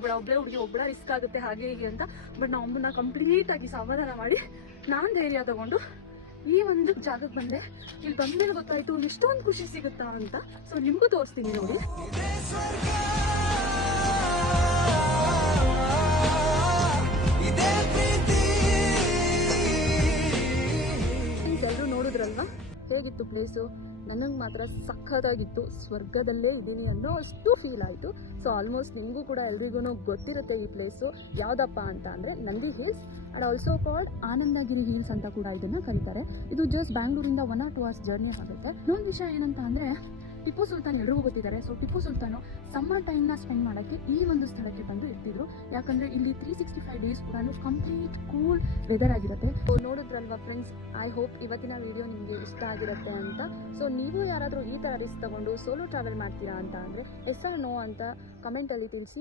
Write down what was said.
ಹೋಗ್ಬೇಡ, ಒಬ್ಬಳೇ ಹುಡುಗಿ ಒಬ್ಬಳ ರಿಸ್ಕ್ ಆಗುತ್ತೆ ಹಾಗೆ ಹೀಗೆ ಅಂತ. ಬಟ್ ನಾವು ಅಮ್ಮನ್ನ ಕಂಪ್ಲೀಟ್ ಆಗಿ ಸಮಾಧಾನ ಮಾಡಿ ನಾನು ಧೈರ್ಯ ತಗೊಂಡು ಈ ಒಂದು ಜಾಗಕ್ಕೆ ಬಂದೆ. ಇಲ್ಲಿ ಬಂದ್ಮೇಲೆ ಗೊತ್ತಾಯ್ತು ಎಷ್ಟೊಂದು ಖುಷಿ ಸಿಗುತ್ತಾ ಅಂತ. ಸೊ ನಿಮ್ಗೂ ತೋರಿಸ್ತೀನಿ ನೋಡಿ. ಎಲ್ಲರೂ ನೋಡಿದ್ರಲ್ವಾ ಹೇಗಿತ್ತು ಪ್ಲೇಸು? ನನಗೆ ಮಾತ್ರ ಸಖತ್ತಾಗಿತ್ತು. ಸ್ವರ್ಗದಲ್ಲೇ ಇದ್ದೀನಿ ಅನ್ನೋ ಅಷ್ಟು ಫೀಲ್ ಆಯಿತು. ಸೊ ಆಲ್ಮೋಸ್ಟ್ ನಿಮಗೂ ಕೂಡ ಎಲ್ರಿಗೂ ಗೊತ್ತಿರುತ್ತೆ ಈ ಪ್ಲೇಸು ಯಾವುದಪ್ಪ ಅಂತ ಅಂದರೆ Nandi hills and also called Anandagiri hills ಅಂತ ಕೂಡ ಇದನ್ನು ಕರೀತಾರೆ. ಇದು ಜಸ್ಟ್ ಬ್ಯಾಂಗ್ಳೂರಿಂದ 1 or 2 hours ಜರ್ನಿ ಆಗುತ್ತೆ. ಇನ್ನೊಂದು ವಿಷಯ ಏನಂತ ಅಂದರೆ ಟಿಪ್ಪು ಸುಲ್ತಾನ್ ಎಲ್ರಿಗೂ ಗೊತ್ತಿದ್ದಾರೆ. ಸೊ ಟಿಪ್ಪು ಸುಲ್ತಾನು ಸಮ್ಮರ್ ಟೈಮ್ನ ಸ್ಪೆಂಡ್ ಮಾಡೋಕ್ಕೆ ಈ ಒಂದು ಸ್ಥಳಕ್ಕೆ ಬಂದು ಇರ್ತಿದ್ರು. ಯಾಕಂದರೆ ಇಲ್ಲಿ 365 days ಕೂಡ ಕಂಪ್ಲೀಟ್ ಕೂಲ್ ವೆದರ್ ಆಗಿರುತ್ತೆ. ಸೊ ನೋಡಿದ್ರಲ್ವಾ ಫ್ರೆಂಡ್ಸ್, ಐ ಹೋಪ್ ಇವತ್ತಿನ ವಿಡಿಯೋ ನಿಮಗೆ ಇಷ್ಟ ಆಗಿರುತ್ತೆ ಅಂತ. ಸೊ ನೀವು ಯಾರಾದರೂ ಈ ಥರ ರಿಸ್ಕ್ ತಗೊಂಡು ಸೋಲೋ ಟ್ರಾವೆಲ್ ಮಾಡ್ತೀರಾ ಅಂತ ಅಂದರೆ ಎಸ್ ಆರ್ ನೋ ಅಂತ ಕಮೆಂಟಲ್ಲಿ ತಿಳಿಸಿ.